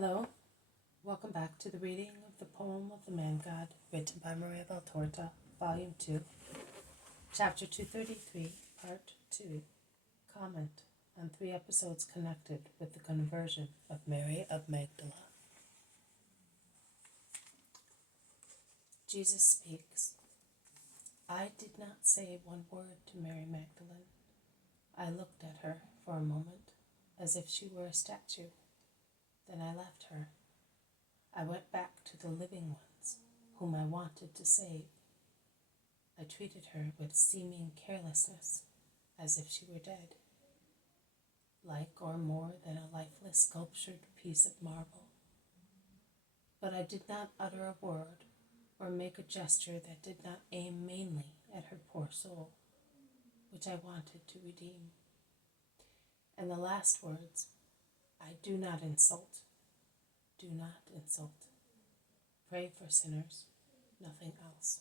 Hello, welcome back to the reading of the poem of the Man-God, written by Maryof Magdala, Vol2-Ch233-Pt2-Comment, Chapter 233, Part 2, Comment on 3 episodes connected with the conversion of Maryof Magdala. Jesus speaks. I did not say one word to Mary Magdalene. I looked at her for a moment, as if she were a statue. Then I left her. I went back to the living ones, whom I wanted to save. I treated her with seeming carelessness, as if she were dead, like or more than a lifeless sculptured piece of marble. But I did not utter a word or make a gesture that did not aim mainly at her poor soul, which I wanted to redeem. And the last words, I do not insult. Do not insult. Pray for sinners, nothing else.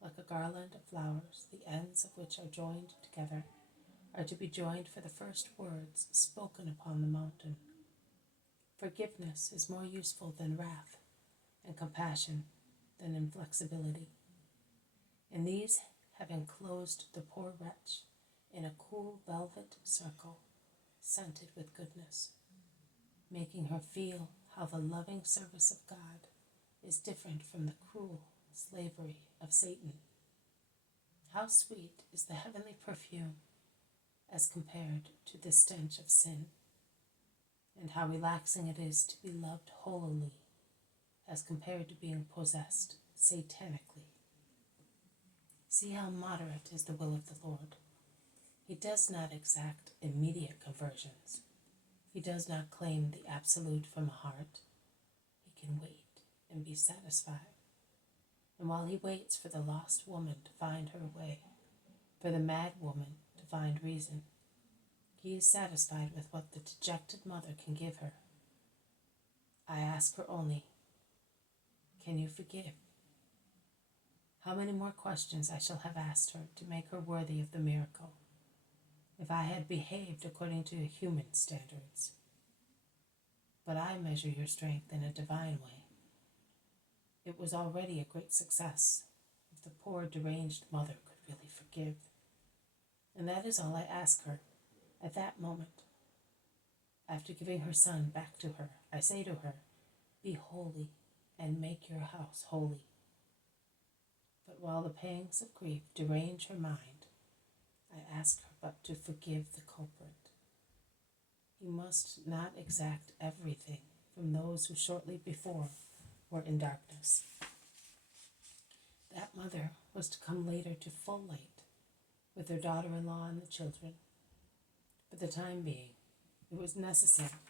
Like a garland of flowers, the ends of which are joined together are to be joined for the first words spoken upon the mountain. Forgiveness is more useful than wrath, and compassion than inflexibility. And these have enclosed the poor wretch in a cool velvet circle, scented with goodness, making her feel how the loving service of God is different from the cruel slavery of Satan. How sweet is the heavenly perfume as compared to the stench of sin, and how relaxing it is to be loved holily as compared to being possessed satanically. See how moderate is the will of the Lord. He does not exact immediate conversions. He does not claim the absolute from a heart. He can wait and be satisfied. And while he waits for the lost woman to find her way, for the mad woman to find reason, he is satisfied with what the dejected mother can give her. I ask her only, can you forgive? How many more questions I shall have asked her to make her worthy of the miracle, if I had behaved according to human standards. But I measure your strength in a divine way. It was already a great success if the poor deranged mother could really forgive. And that is all I ask her at that moment. After giving her son back to her, I say to her, be holy and make your house holy. But while the pangs of grief derange her mind, I ask her but to forgive the culprit. You must not exact everything from those who shortly before were in darkness. That mother was to come later to full light with her daughter-in-law and the children. For the time being, it was necessary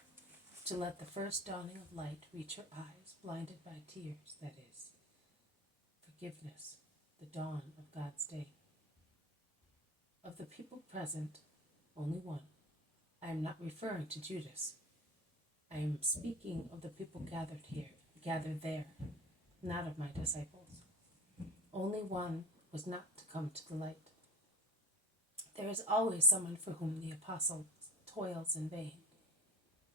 to let the first dawning of light reach her eyes, blinded by tears, that is, forgiveness, the dawn of God's day. Of the people present, only one. I am not referring to Judas. I am speaking of the people gathered there, not of my disciples. Only one was not to come to the light. There is always someone for whom the apostle toils in vain,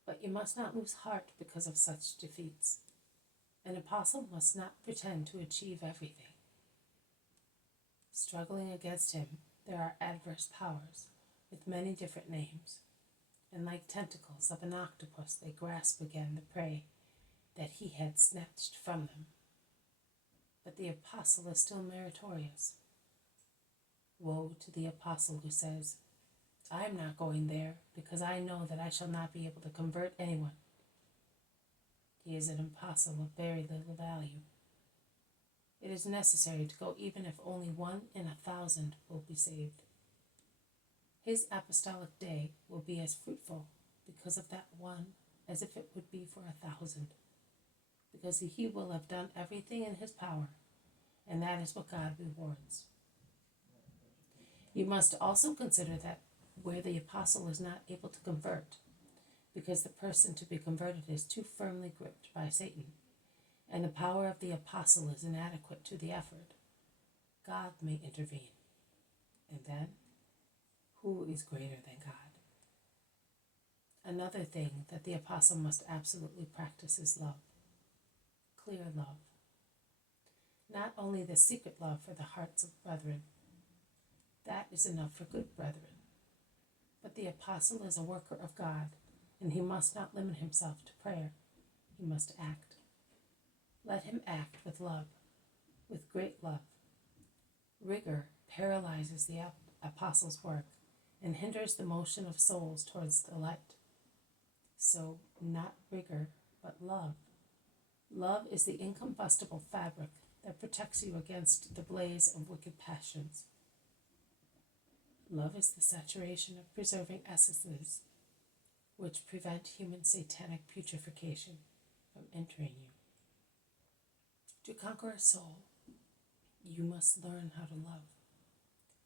but you must not lose heart because of such defeats. An apostle must not pretend to achieve everything. Struggling against him, there are adverse powers with many different names, and like tentacles of an octopus they grasp again the prey that he had snatched from them. But the apostle is still meritorious. Woe to the apostle who says, I am not going there because I know that I shall not be able to convert anyone. He is an apostle of very little value. It is necessary to go even if only 1 in 1,000 will be saved. His apostolic day will be as fruitful because of that one as if it would be for 1,000, because he will have done everything in his power, and that is what God rewards. You must also consider that where the apostle is not able to convert, because the person to be converted is too firmly gripped by Satan, and the power of the apostle is inadequate to the effort, God may intervene. And then, who is greater than God? Another thing that the apostle must absolutely practice is love, clear love. Not only the secret love for the hearts of brethren, that is enough for good brethren, but the apostle is a worker of God, and he must not limit himself to prayer. He must act. Let him act with love, with great love. Rigor paralyzes the apostle's work and hinders the motion of souls towards the light. So, not rigor, but love. Love is the incombustible fabric that protects you against the blaze of wicked passions. Love is the saturation of preserving essences which prevent human satanic putrefaction from entering you. To conquer a soul, you must learn how to love.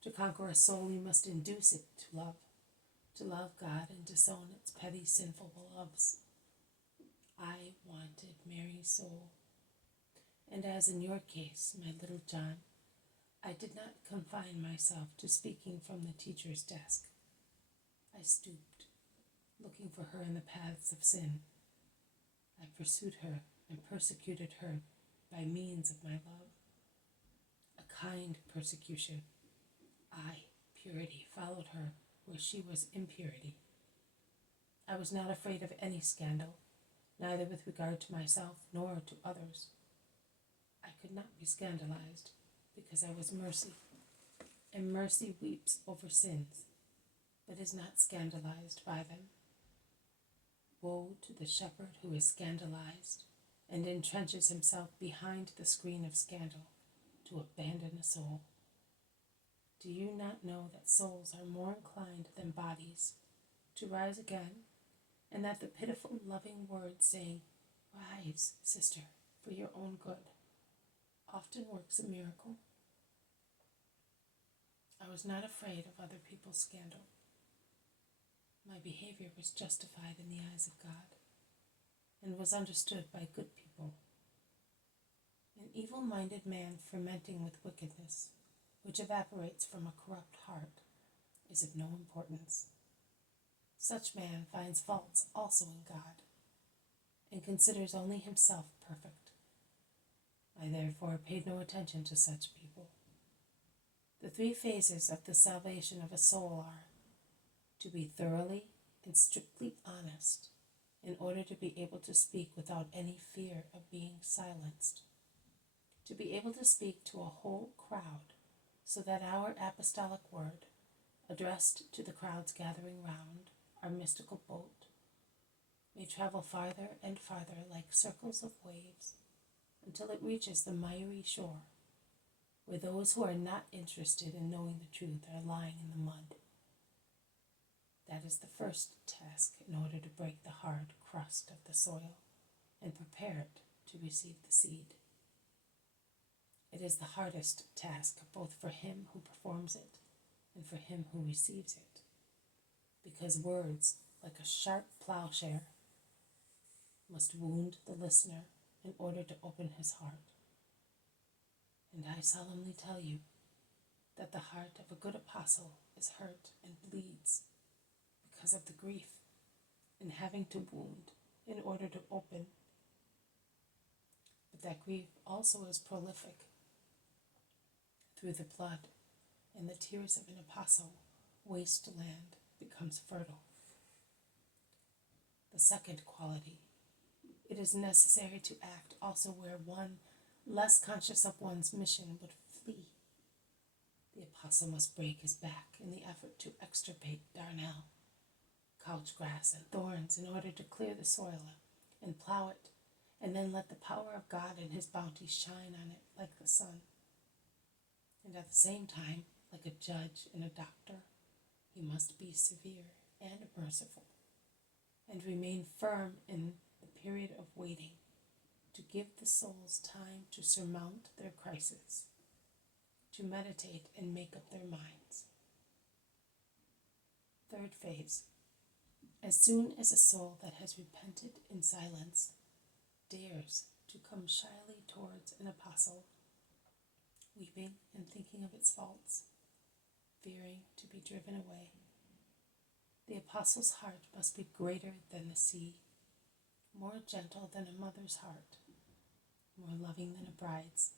To conquer a soul, you must induce it to love God and disown its petty sinful loves. I wanted Mary's soul, and as in your case, my little John, I did not confine myself to speaking from the teacher's desk. I stooped, looking for her in the paths of sin. I pursued her and persecuted her by means of my love. A kind persecution. I, purity, followed her where she was impurity. I was not afraid of any scandal, neither with regard to myself nor to others. I could not be scandalized, because I was mercy, and mercy weeps over sins, but is not scandalized by them. Woe to the shepherd who is scandalized and entrenches himself behind the screen of scandal to abandon a soul. Do you not know that souls are more inclined than bodies to rise again, and that the pitiful, loving word saying, "Rise, sister, for your own good," often works a miracle? I was not afraid of other people's scandal. My behavior was justified in the eyes of God, and was understood by good people. An evil-minded man fermenting with wickedness, which evaporates from a corrupt heart, is of no importance. Such man finds faults also in God, and considers only himself perfect. I therefore paid no attention to such people. The 3 phases of the salvation of a soul are: to be thoroughly and strictly honest, in order to be able to speak without any fear of being silenced, to be able to speak to a whole crowd, so that our apostolic word, addressed to the crowds gathering round our mystical boat, may travel farther and farther like circles of waves, until it reaches the miry shore, where those who are not interested in knowing the truth are lying in the mud. That is the first task in order to break the hard crust of the soil and prepare it to receive the seed. It is the hardest task both for him who performs it and for him who receives it, because words, like a sharp plowshare, must wound the listener in order to open his heart. And I solemnly tell you that the heart of a good apostle is hurt and bleeds because of the grief in having to wound in order to open. But that grief also is prolific. Through the blood and the tears of an apostle, wasteland becomes fertile. The second quality: it is necessary to act also where one, less conscious of one's mission, would flee. The apostle must break his back in the effort to extirpate darnel, couch grass, and thorns in order to clear the soil and plow it, and then let the power of God and his bounty shine on it like the sun. And at the same time, like a judge and a doctor, he must be severe and merciful, and remain firm in the period of waiting, to give the souls time to surmount their crisis, to meditate and make up their minds. Third phase: as soon as a soul that has repented in silence dares to come shyly towards an apostle, weeping and thinking of its faults, fearing to be driven away, The apostle's heart must be greater than the sea, more gentle than a mother's heart, more loving than a bride's,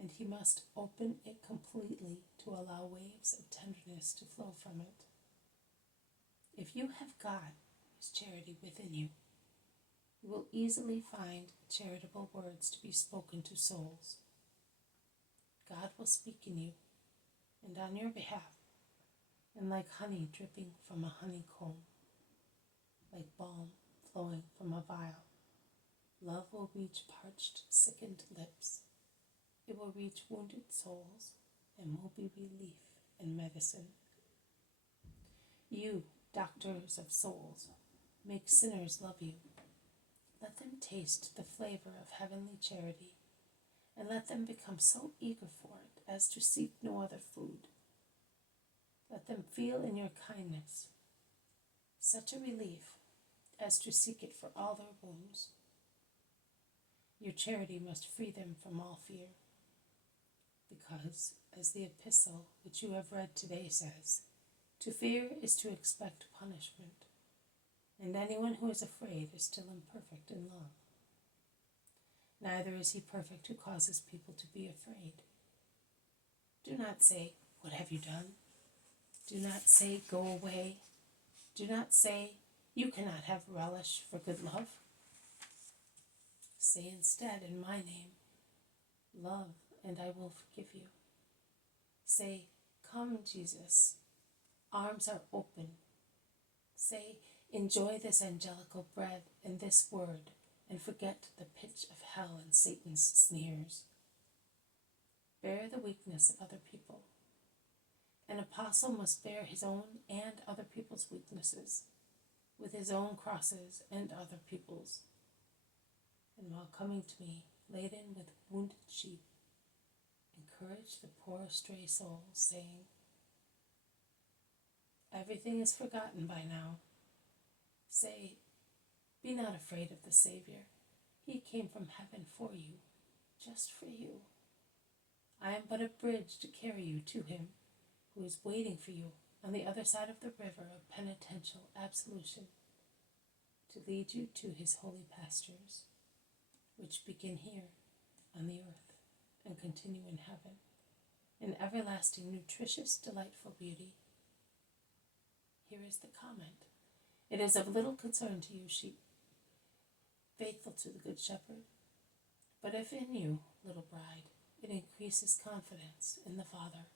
and he must open it completely to allow waves of tenderness to flow from it. If you have God, his charity, within you, you will easily find charitable words to be spoken to souls. God will speak in you and on your behalf, and like honey dripping from a honeycomb, like balm flowing from a vial, love will reach parched, sickened lips. It will reach wounded souls and will be relief and medicine. You, doctors of souls, make sinners love you. Let them taste the flavor of heavenly charity, and let them become so eager for it as to seek no other food. Let them feel in your kindness such a relief as to seek it for all their wounds. Your charity must free them from all fear, because, as the epistle which you have read today says, to fear is to expect punishment, and anyone who is afraid is still imperfect in love. Neither is he perfect who causes people to be afraid. Do not say, "What have you done?" Do not say, "Go away." Do not say, "You cannot have relish for good love." Say instead, in my name, "Love, and I will forgive you." Say, "Come, Jesus, arms are open." Say, "Enjoy this angelical bread and this word, and forget the pitch of hell and Satan's sneers." Bear the weakness of other people. An apostle must bear his own and other people's weaknesses, with his own crosses and other people's. And while coming to me, laden with wounded sheep, encourage the poor stray souls, saying, "Everything is forgotten by now." Say, "Be not afraid of the Savior. He came from heaven for you, just for you. I am but a bridge to carry you to him, who is waiting for you on the other side of the river of penitential absolution, to lead you to his holy pastures, which begin here on the earth and continue in heaven, in everlasting, nutritious, delightful beauty." Here is the comment. "It is of little concern to you, sheep, faithful to the Good Shepherd. But if in you, little bride, it increases confidence in the Father,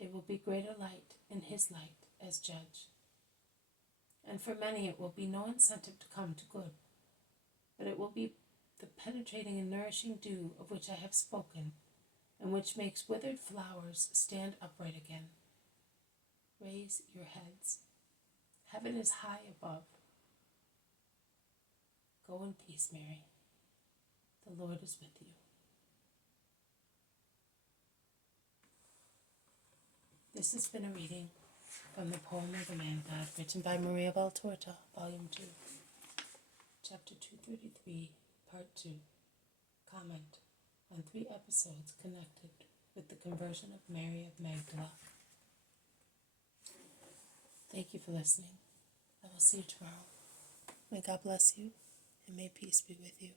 it will be greater light in his light as judge. And for many it will be no incentive to come to good, but it will be the penetrating and nourishing dew of which I have spoken, and which makes withered flowers stand upright again. Raise your heads. Heaven is high above. Go in peace, Mary. The Lord is with you." This has been a reading from the poem of the Man-God, written by Maryof Magdala, Volume 2, Chapter 233, Part 2, Comment on 3 episodes connected with the conversion of Maryof Magdala. Thank you for listening. I will see you tomorrow. May God bless you, and may peace be with you.